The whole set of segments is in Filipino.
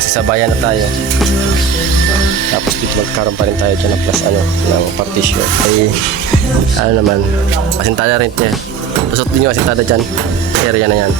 kasi sa bayan na tayo. Tapos dito magkaroon pa rin tayo dyan ng plus ano, ng partition. Ay, ano naman, asintada rin niya. Lusot din yung asintada dyan. Area na yan.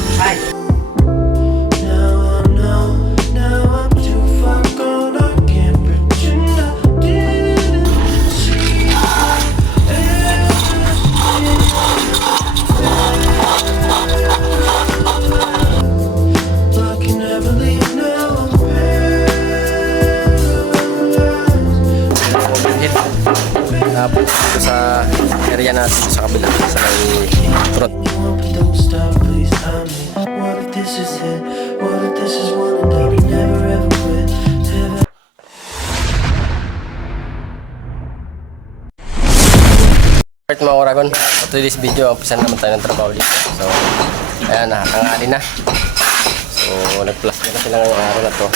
Dito sa area natin sa kabila, sa may front. This this Alright mga Oragon, for today's video, umpisan naman tayo ng trabaho dito. So, ayan na, tanghali na. So, nag-plaster na sila ngayong araw na to.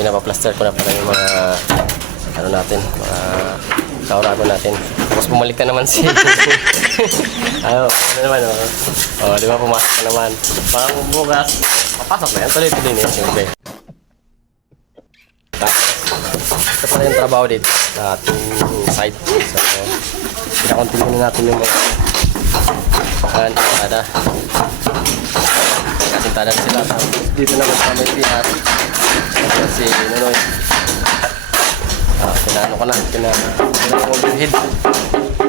Pinapaplaster ko na pala yung mga, ano natin, mga ka-Oragon natin. Bumalik na naman si, ano, ano naman, oh. Oh, di ba, pumasok na naman. Baka kung bukas, papasok na yan, tuloy-tuloy na yan, siyempre. Ito pala yung trabaho dito sa ating site. So, pinakontinue na natin yung mga kan, tada. Kasi tada sila. Dito naman sa may PR. Si Nunoy. Ah, pinano ko na. Pina, pinano ko overhead.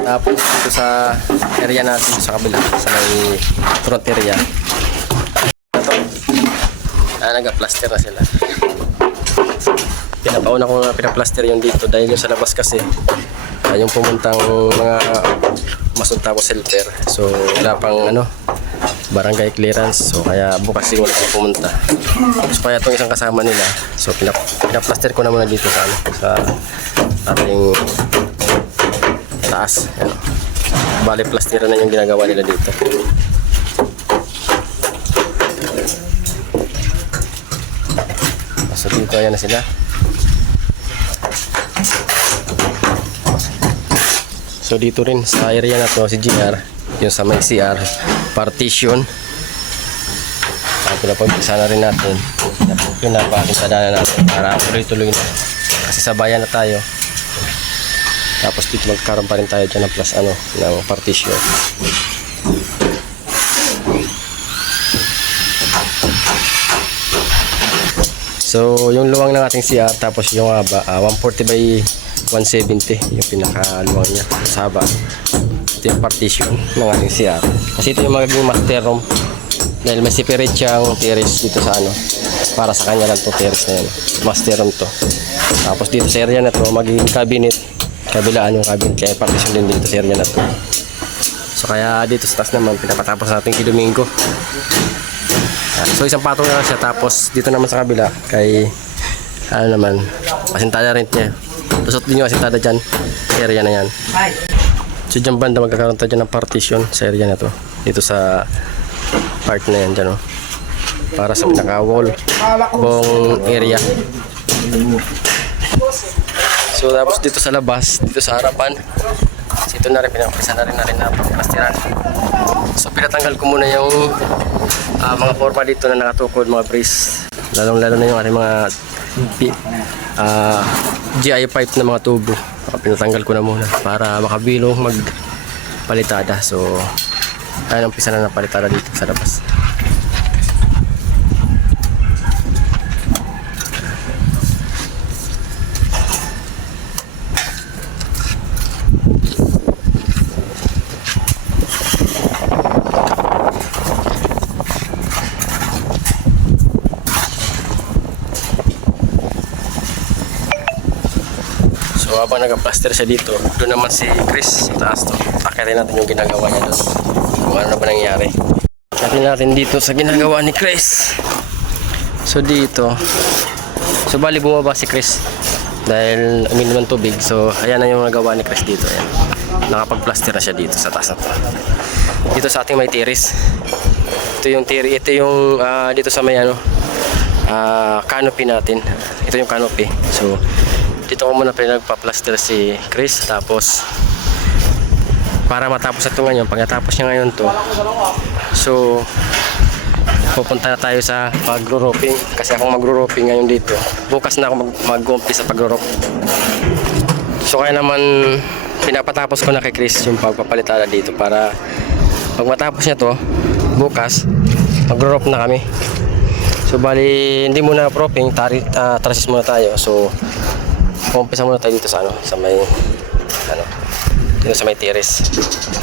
Tapos dito sa area natin sa kabila. Sa may front area. Ito. Ah, nag-plaster na sila pinapauna ko nga pinaplaster yung dito dahil yung sa labas kasi uh, yung pumuntang mga masunta ko silver so wala pang ano barangay clearance. So kaya bukas siguro ako pumunta. So kaya itong isang kasama nila. So pinap pinaplaster ko na muna dito sa ano sa ating taas. Ano. bali plasteran na yung ginagawa nila dito. So dito ayan na sila So dito rin sa area na to si GR, yung sa may CR, partition. Ang pinapagpisa na rin natin. Pinapakintadanan natin para tuloy-tuloy na. Kasi sa bayan na tayo. Tapos dito magkaroon pa rin tayo dyan ng plus ano, ng partition. So, yung luwang ng ating CR, tapos yung haba, ah, 140 by 170, yung pinakaluwang niya, sa haba. Ito yung partition ng ating CR. Kasi ito yung magiging master room. Dahil may separate siyang terrace dito sa ano, para sa kanya lang to terrace na yan. Master room to. Tapos dito sa area na to, magiging cabinet. Kabilaan yung cabinet, kaya partition din dito sa area na to. So kaya dito sa taas naman, pinapatapos natin kay Domingo. So isang patong na lang siya tapos dito naman sa kabila kay ano naman asintada rin niya. Lusot din yung asintada dyan area na yan. So dyan banda magkakaroon tayo dyan ng partition sa area na to. Dito sa part na yan dyan oh. Para sa pinaka wall buong area. So tapos dito sa labas, dito sa harapan, so, ito na rin, pinapisa na rin na rin na plastiran. So pinatanggal ko muna yung ah, mga forma dito na nakatukod, mga brace. Lalong lalo na yung ating mga pi- ah, GI pipe na mga tubo. Pinatanggal ko na muna para makabilong magpalitada. So ayun, umpisa na ng palitada dito sa labas. Habang nag-plaster siya dito, doon naman si Chris sa taas to. Akitin natin yung ginagawa niya doon. Kung ano na ba nangyari. Akitin natin dito sa ginagawa ni Chris. So dito. So bali bumaba si Chris. Dahil uminom ng tubig. So ayan na yung nagawa ni Chris dito. Ayan. Nakapag-plaster na siya dito sa taas na to. Dito sa ating may tiris. Ito yung tiri, ito yung ah, dito sa may ano ah, canopy natin. Ito yung canopy. So dito ko muna pinagpa-plaster si Chris tapos para matapos ito ngayon pag natapos niya ngayon to so pupunta na tayo sa pagro-roping kasi akong magro-roping ngayon dito. Bukas na ako mag mag-umpisa sa pagro-rope. So kaya naman pinapatapos ko na kay Chris yung pagpapalitala dito para pag matapos niya to bukas magro-rope na kami. So bali hindi muna roping, tari, ah, trasis muna tayo. So umpisa muna tayo dito sa ano, sa may ano, dito sa may tiris.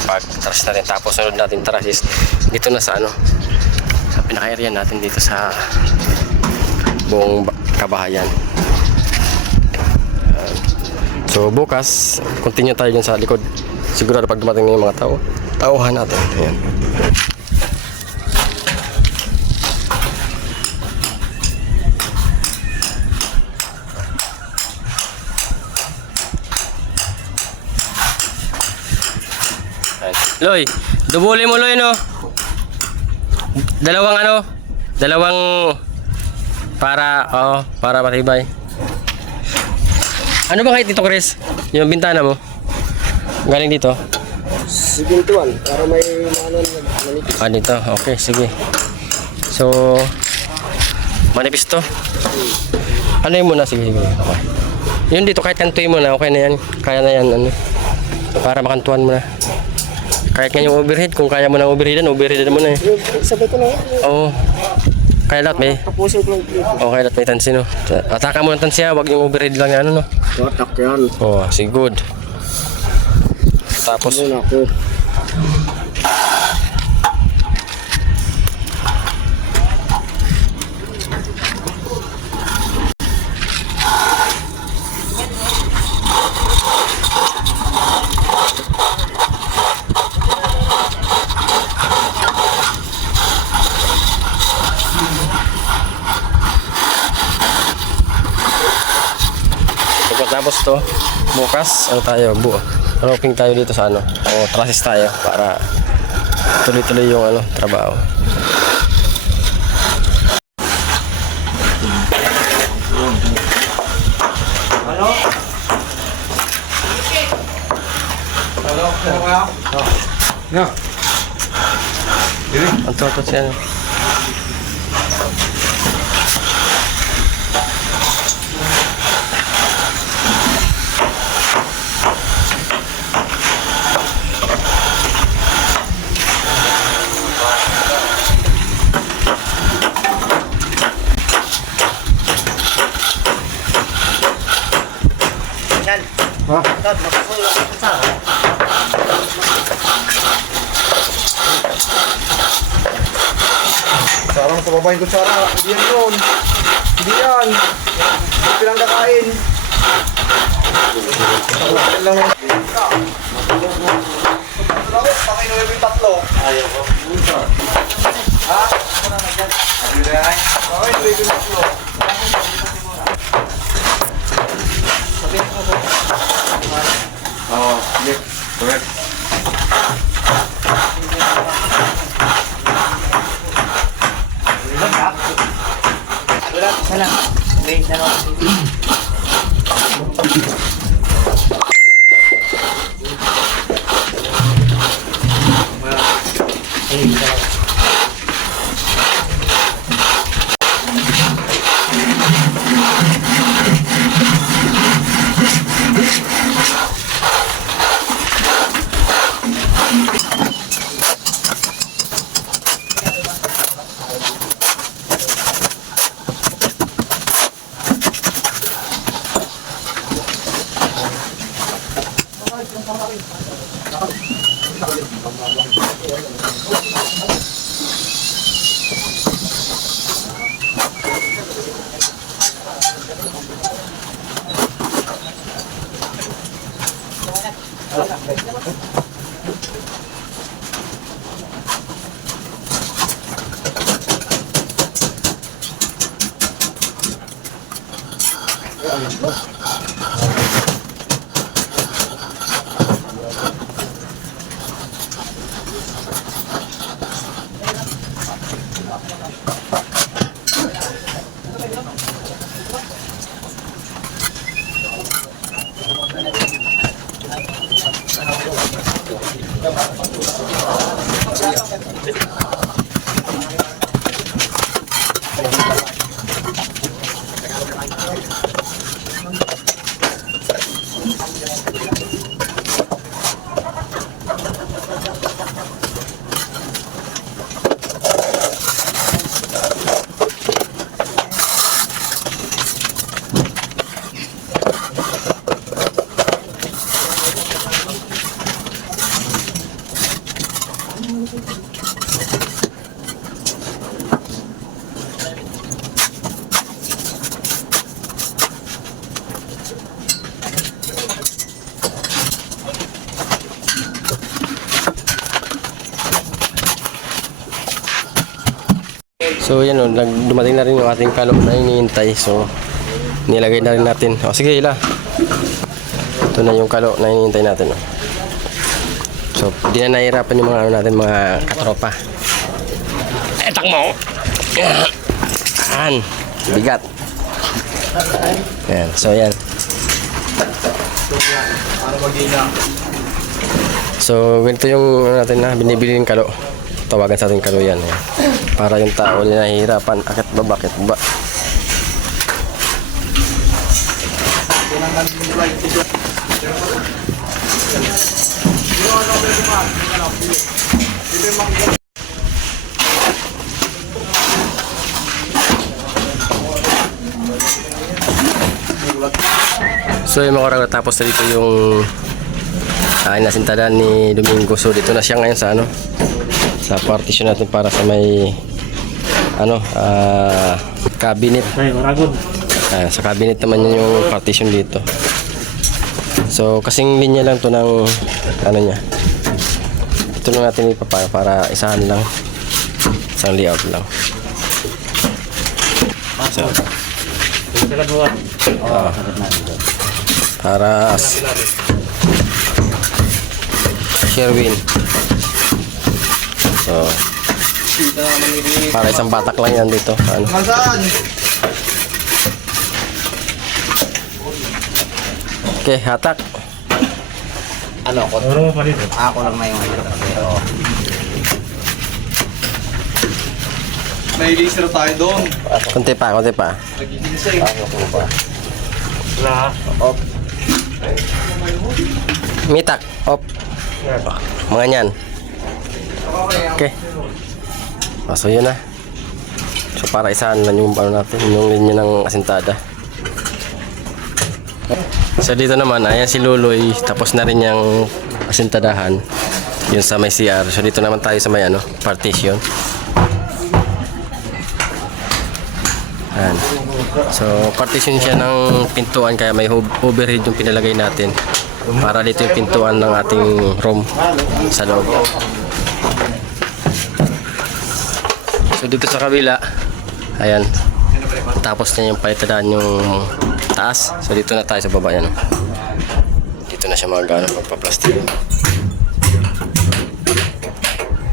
Pag trasis natin tapos sunod natin trasis dito na sa ano, sa pinaka-area natin dito sa buong ba- kabahayan. Ayan. So bukas, continue tayo dyan sa likod. Sigurado pag dumating na yung mga tao, tauhan natin. Ayan. Loy, dubuli mo Loy no. Dalawang ano? Dalawang para oh, para matibay. Ano ba kahit dito, Chris? Yung bintana mo? Galing dito? Sibintuan, para may ano manipis. Ah, dito. Okay, sige. So, manipis to. Ano yun muna? Sige, sige. Okay. Yun dito, kahit kantuin mo na, okay na yan. Kaya na yan, ano. Para makantuan mo na. Kahit nga yung overhead, kung kaya mo na overheadan, overheadan mo na eh. Sabay ko na yan. Oo. Kaya lahat may, Tapusin ko lang dito. okay lahat may tansi, no. Ataka mo ng tansi, ha. Wag yung overhead lang yan, ano, no. Watak yan. Oh, sige, good. Tapos, Muna ako. Pagkatapos to, bukas, ano tayo, bu roping tayo dito sa ano, o trasis tayo para tuloy-tuloy yung ano, trabaho. Ang toto siya. Sarang sa babaeng kutsara. Hindi yan yun. Hindi yan. Hindi pinang kakain. Takutin lang. Pakain mo yung tatlo. Ayaw ko. Ha? Pakain mo. Oh, yes, correct. Wala, isa lang. Wait. Thank you. So yan o, nag- dumating na rin yung ating kalo na iniintay. So nilagay na rin natin. O sige, ila. Ito na yung kalo na iniintay natin. O. So di na nahihirapan yung mga ano natin, mga katropa. Etang mo! Yan. Bigat. Yan. So yan. So, ganito yung ano natin na binibili ng kalo. Tawagan sa ating kalo yan. eh. Para yung tao na nahihirapan, akit baba, akit baba. So yung mga karang tapos na dito yung ay nasintadan ni Domingo. So dito na siya ngayon sa ano sa partition natin para sa may ano ah cabinet. Ay, maragod. Ah, sa cabinet naman yun yung partition dito. So kasing linya lang to ng ano niya. Ito lang natin ipapaya para isahan lang. Isang layout lang. So, Sagad mo. ah, para s- Sherwin. So, para isang batak lang yan dito. Ano? Nasaan? Okay, hatak. Ano ako? Ano mo pa dito? Ako lang na yung ano. Pero... May laser tayo doon. Konti pa, konti pa. Nagiginsay. Wala. Mitak, op. Mga nyan. Okay. Ah, so yun na. So para isahan lang yung ano natin, yung linya ng asintada. So dito naman, ayan si Luloy, tapos na rin yung asintadahan. Yun sa may CR. So dito naman tayo sa may ano, partition. Ayan. So partition siya ng pintuan kaya may overhead yung pinalagay natin. Para dito yung pintuan ng ating room sa loob. So dito sa kabila, ayan. Tapos na yung palitadaan yung taas. So dito na tayo sa baba yan. Dito na siya mag ano, magpa-plastic.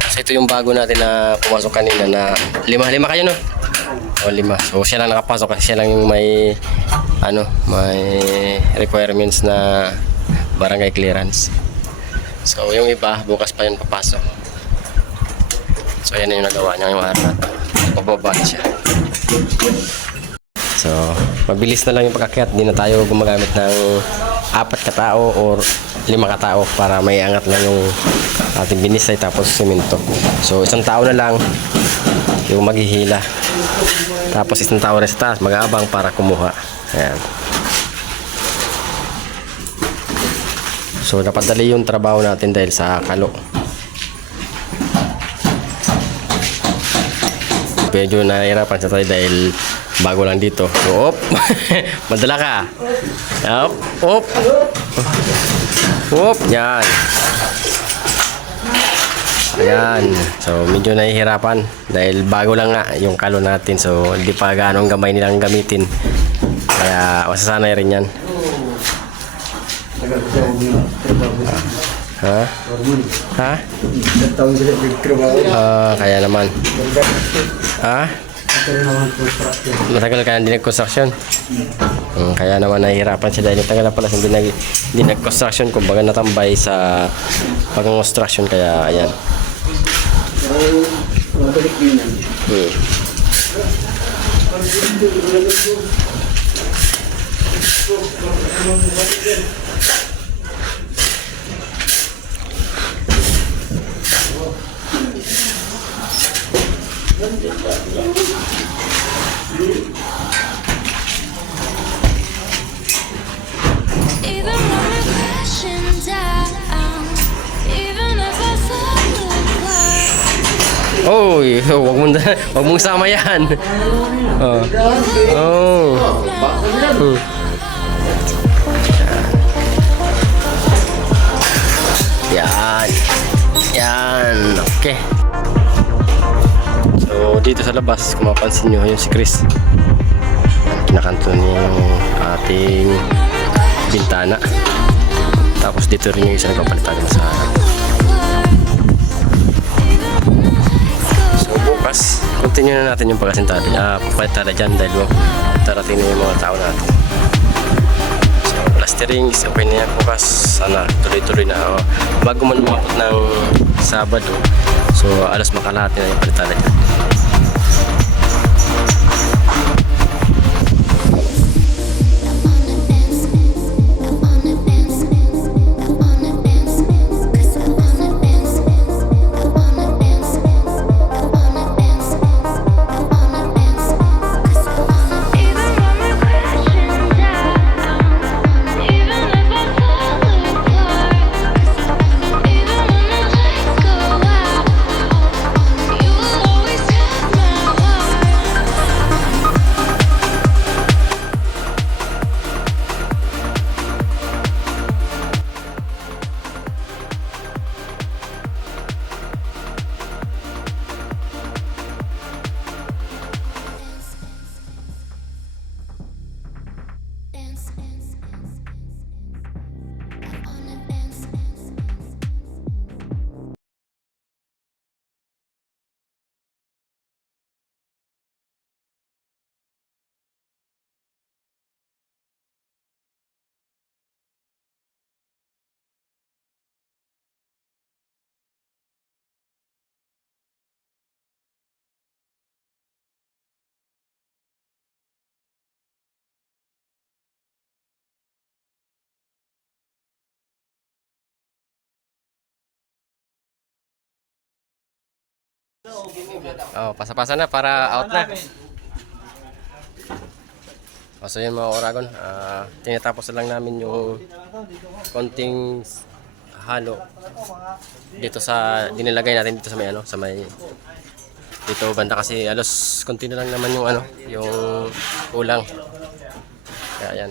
So ito yung bago natin na pumasok kanina na lima, lima kayo no? O lima. So siya lang nakapasok kasi siya lang yung may ano, may requirements na barangay clearance. So yung iba bukas pa yun papasok. So yan yung nagawa niya yung araw na to. Pababa na siya. So, mabilis na lang yung pagkakyat. Hindi na tayo gumagamit ng apat katao or lima katao para may angat lang yung ating binisay tapos simento. So, isang tao na lang yung maghihila. Tapos isang tao rin sa taas, mag-aabang para kumuha. Ayan. So, napadali yung trabaho natin dahil sa kalo. Medyo nahihirapan siya tayo dahil bago lang dito. So, op! Madala ka! Op! Op! Op! Yan! Ayan. So, medyo nahihirapan dahil bago lang nga yung kalo natin. So, hindi pa gaano ang gamay nilang gamitin. Kaya, masasanay rin yan. Ha? Ha? Ah, kaya naman. Ha? Matagal ka na nag-construction. Hmm, kaya naman nahihirapan siya dahil matagal pala hindi, nag, hindi nag-construction. Kumbaga natambay sa pag-construction. Kaya ayan. Hmm. Oy, wag mong wag mong sama 'yan. Oh. Oh. Hmm. Yan. Yan. Okay. Dito sa labas, kung mapansin nyo, yung si Chris. Kinakanto niya yung ating bintana. Tapos dito rin yung isa nagpapalitan sa. So bukas, continue na natin yung pagkasintada. Uh, pagkasintada dyan dahil darating na yung mga tao natin. So plastering is okay na yan bukas. Sana tuloy-tuloy na. Oh, bago man umabot ng Sabado, so alas makalahati na yung palitada dyan. Oh, pasa-pasa na para out na. O, so yun mga Oragon, ah, tinatapos na lang namin yung konting halo dito sa dinilagay natin dito sa may ano sa may dito banda kasi alos konti na lang naman yung ano yung ulang. Kaya yan.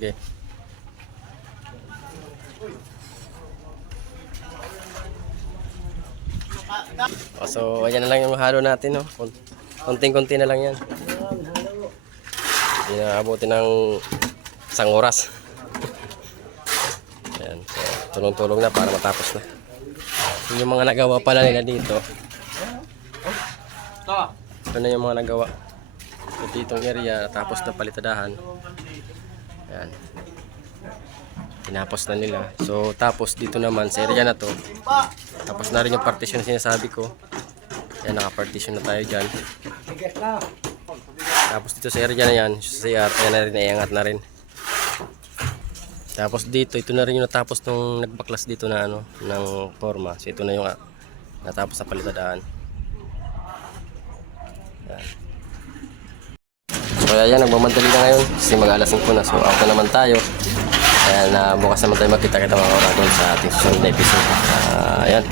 Okay O, so, ayan na lang yung halo natin, no? Kon- Konting-konti na lang yan. Hindi na abutin ng isang oras. ayan, so, tulong-tulong na para matapos na. Yun yung mga nagawa pala nila dito. Ito na yung mga nagawa. So, ditong area, tapos na palitadahan. Ayan. Tinapos na nila. So, tapos dito naman, sa area na to, tapos na rin yung partition na sinasabi ko. Ayan, naka-partition na tayo dyan. Tapos dito sa area na yan, sa CR, ayan na rin, naiangat na rin. Tapos dito, ito na rin yung natapos nung nagbaklas dito na ano, ng forma. So ito na yung ah, natapos sa palitadaan. Ayan. So ayan, nagmamadali na ngayon kasi mag-alas 5 na. So out na naman tayo. Ayan, na bukas naman tayo magkita-kita mga oragon sa ating susunod na episode. Ah, ayan.